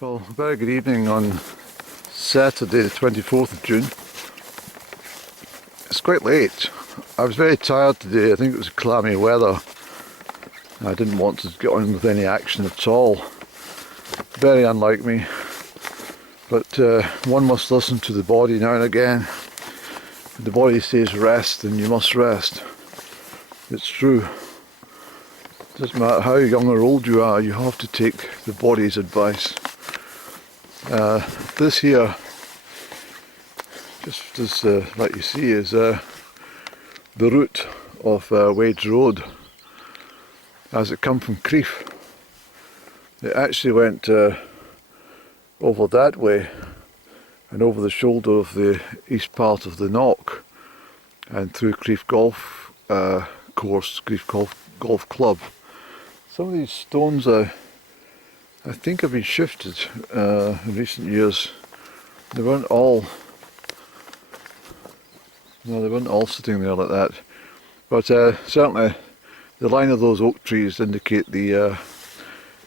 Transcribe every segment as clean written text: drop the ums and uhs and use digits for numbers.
Well, very good evening on Saturday the 24th of June. It's quite late. I was very tired today. I think it was clammy weather. I didn't want to get on with any action at all. Very unlike me. But one must listen to the body now and again. If the body says rest, then you must rest. It's true. It doesn't matter how young or old you are, you have to take the body's advice. This here, just as like you see, is the route of Wades Road as it come from Crieff. It actually went over that way and over the shoulder of the east part of the Knock and through Crieff Golf Course, Crieff Golf Club. Some of these stones I think have been shifted in recent years. They weren't all sitting there like that. But certainly the line of those oak trees indicate the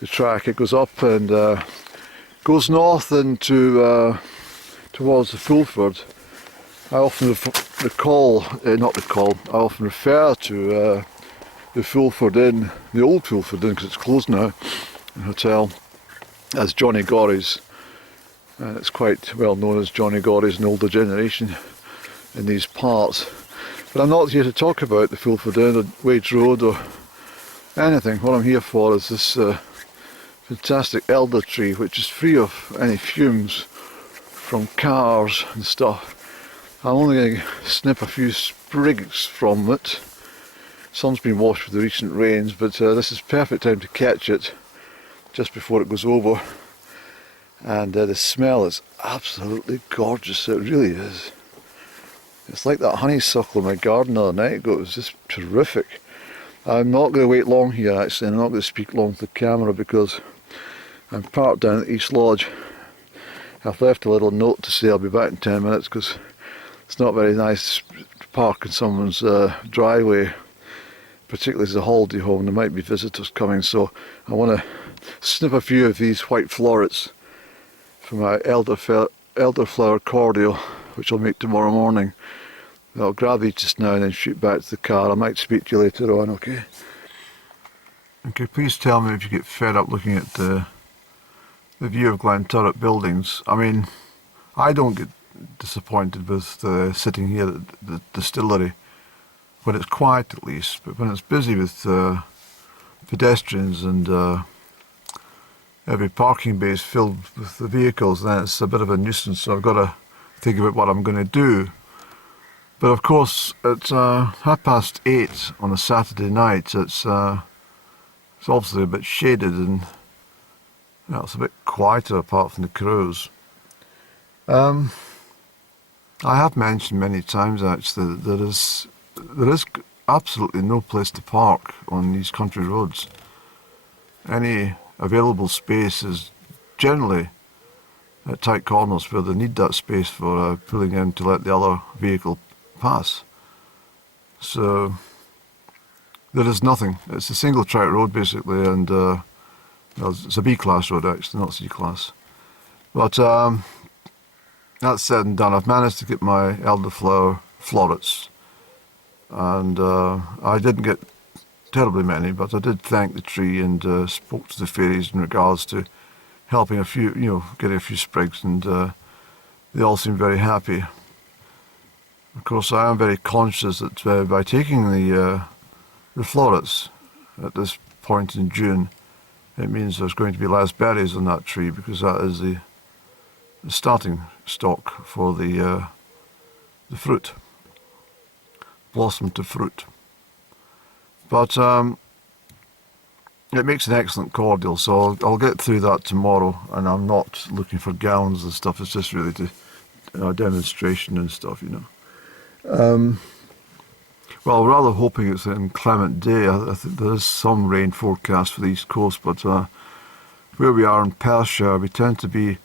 track. It goes up and goes north into towards the Fulford. I often I often refer to the Fulford Inn, the old Fulford Inn, because it's closed now, the hotel, as Johnny Gorry's. And it's quite well known as Johnny Gorry's, an older generation in these parts. But I'm not here to talk about the Fulford Inn or Wades Road or anything. What I'm here for is this fantastic elder tree, which is free of any fumes from cars and stuff. I'm only going to snip a few sprigs from it. Some's been washed with the recent rains, but this is perfect time to catch it just before it goes over. And the smell is absolutely gorgeous, it really is. It's like that honeysuckle in my garden the other night ago. It was just terrific. I'm not going to wait long here actually, and I'm not going to speak long to the camera because I'm parked down at East Lodge. I've left a little note to say I'll be back in 10 minutes because it's not very nice to park in someone's driveway, particularly as a holiday home. There might be visitors coming, so I want to snip a few of these white florets from my elderflower cordial, which I'll make tomorrow morning. I'll grab these just now and then shoot back to the car. I might speak to you later on, okay? Okay, please tell me if you get fed up looking at the view of Glenturret buildings. I mean, I don't get disappointed with sitting here at the distillery when it's quiet at least, but when it's busy with pedestrians and every parking bay is filled with the vehicles, then it's a bit of a nuisance. So I've got to think about what I'm going to do. But of course, at 8:30 on a Saturday night, it's obviously a bit shaded and it's a bit quieter apart from the crows. I have mentioned many times actually that there is absolutely no place to park on these country roads. Any available space is generally at tight corners where they need that space for pulling in to let the other vehicle pass. So there is nothing. It's a single track road basically, and it's a B-class road actually, not C-class. But that's said and done. I've managed to get my elderflower florets, and I didn't get terribly many, but I did thank the tree and spoke to the fairies in regards to helping a few, getting a few sprigs, and they all seemed very happy. Of course, I am very conscious that by taking the florets at this point in June, it means there's going to be less berries on that tree, because that is the starting stock for the fruit, blossom to fruit. But it makes an excellent cordial, so I'll get through that tomorrow, and I'm not looking for gallons and stuff. It's just really to demonstration and stuff, Well, rather hoping it's an inclement day. I think there is some rain forecast for the East Coast, but where we are in Perthshire, we tend to be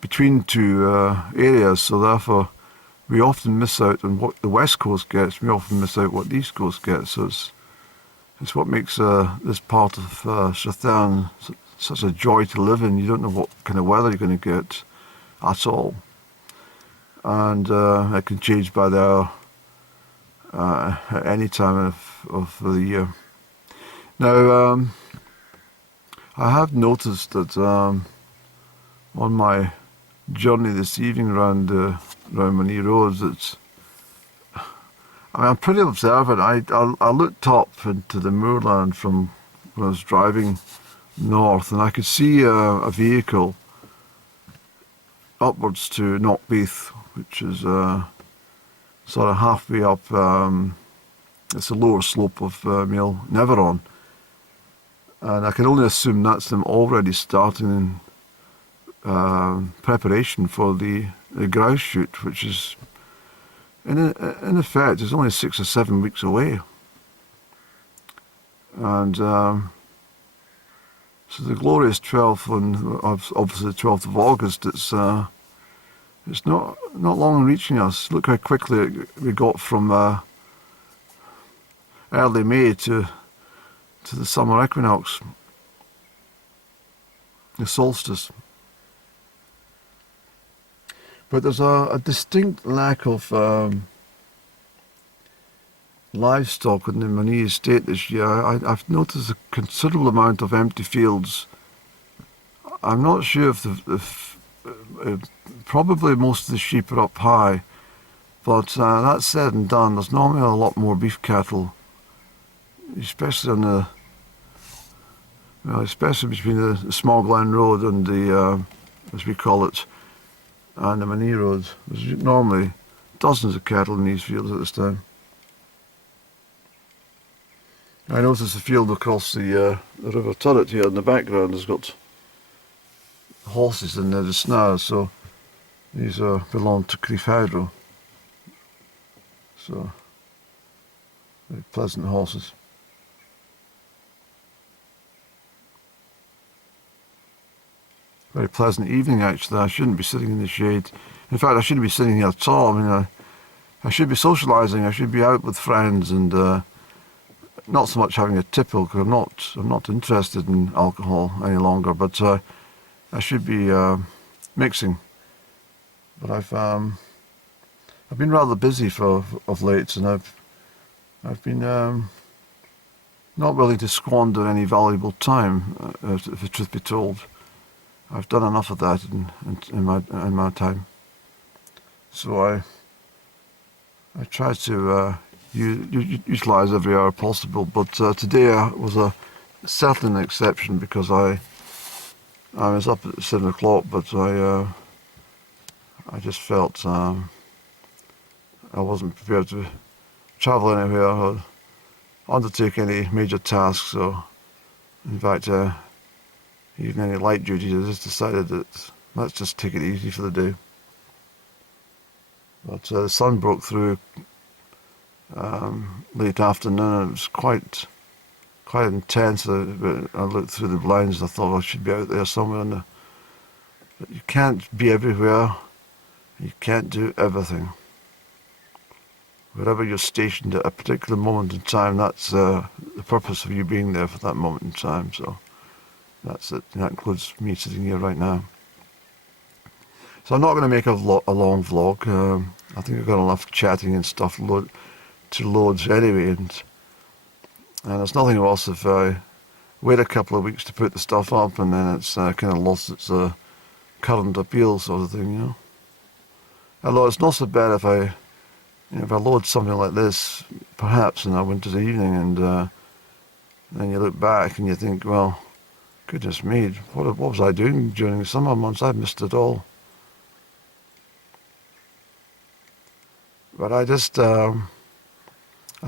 between two areas, so therefore we often miss out on what the West Coast gets. We often miss out what the East Coast gets. So it's what makes this part of Strathern such a joy to live in. You don't know what kind of weather you're going to get at all. And it can change by the hour at any time of the year. Now, I have noticed that on my journey this evening around Money Road, I'm pretty observant. I looked up into the moorland from when I was driving north, and I could see a vehicle upwards to Knockbeath, which is sort of halfway up. It's a lower slope of Mill Neveron, and I can only assume that's them already starting preparation for the grouse shoot, which is in effect is only 6 or 7 weeks away. And so the glorious 12th, obviously the 12th of August, it's not long in reaching us. Look how quickly we got from early May to the summer equinox, the solstice. But there's a distinct lack of livestock in the Money estate this year. I've noticed a considerable amount of empty fields. I'm not sure if probably most of the sheep are up high, but that said and done, there's normally a lot more beef cattle, especially on especially between the Small Glen Road and the, as we call it, and the Money Road. There's normally dozens of cattle in these fields at this time. I notice the field across the River Turret here in the background has got horses in there just now, so these belong to Crieff Hydro. So, very pleasant horses. Very pleasant evening actually. I shouldn't be sitting in the shade. In fact, I shouldn't be sitting here at all. I mean, I should be socialising. I should be out with friends and not so much having a tipple, because I'm not interested in alcohol any longer. But I should be mixing. But I've been rather busy of late, and I've been not willing to squander any valuable time, if the truth be told. I've done enough of that in my time, so I try to utilise every hour possible. But today was certainly an exception, because I was up at 7 o'clock, but I just felt I wasn't prepared to travel anywhere or undertake any major tasks. So, in fact, even any light duties, I just decided that let's just take it easy for the day. But the sun broke through late afternoon, and it was quite intense. I looked through the blinds and I thought I should be out there somewhere. But you can't be everywhere. You can't do everything. Wherever you're stationed at a particular moment in time, that's the purpose of you being there for that moment in time. So that's it. That includes me sitting here right now. So I'm not going to make a long vlog. I think I've got enough chatting and stuff to load anyway, and there's nothing worse if I wait a couple of weeks to put the stuff up and then it's kind of lost its current appeal, sort of thing, you know. Although it's not so bad if I load something like this, perhaps in a winter's evening, and then you look back and you think, well, goodness me, what was I doing during the summer months? I've missed it all. But I just, I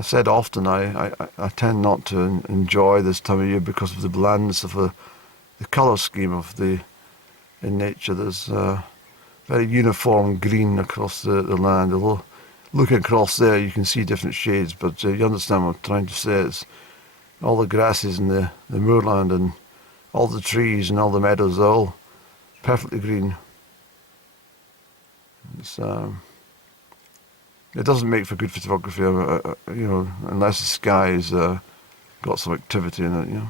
said often, I tend not to enjoy this time of year because of the blandness of the colour scheme in nature. There's very uniform green across the land. Although looking across there you can see different shades, but you understand what I'm trying to say. It's all the grasses in the moorland and all the trees and all the meadows are all perfectly green. It's, it doesn't make for good photography, unless the sky's got some activity in it, you know.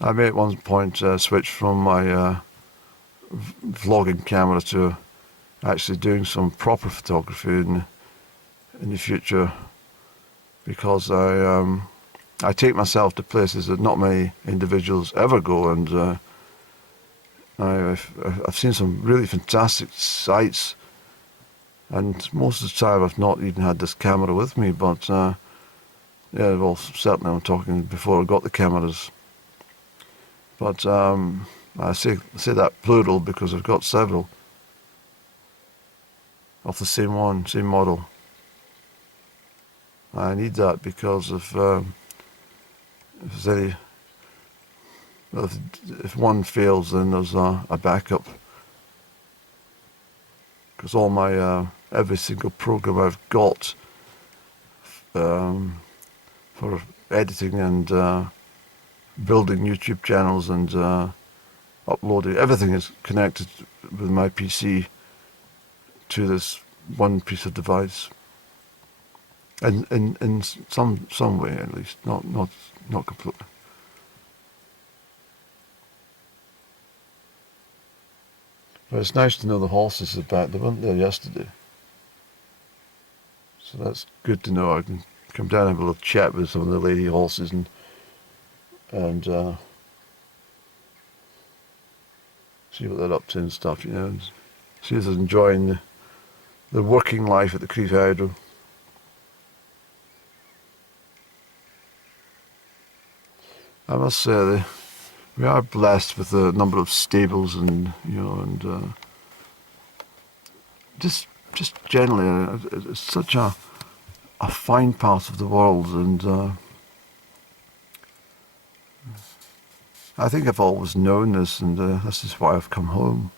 I may at one point switch from my vlogging camera to actually doing some proper photography in the future, because I take myself to places that not many individuals ever go, and I've seen some really fantastic sights, and most of the time I've not even had this camera with me, but yeah, well, certainly I'm talking before I got the cameras. But I say that plural because I've got several of the same one, same model. I need that because if there's any, well, if one fails, then there's a backup. Because all my every single program I've got for editing and building YouTube channels and uploading, everything is connected with my PC to this one piece of device, and in some way at least, not completely. But it's nice to know the horses are back. They weren't there yesterday, so that's good to know. I can come down and have a little chat with some of the lady horses and see what they're up to and stuff, you know, and see if they're enjoying the working life at the Crieff Hydro. I must say we are blessed with a number of stables, and you know, and just generally, it's such a fine part of the world, and I think I've always known this, and this is why I've come home.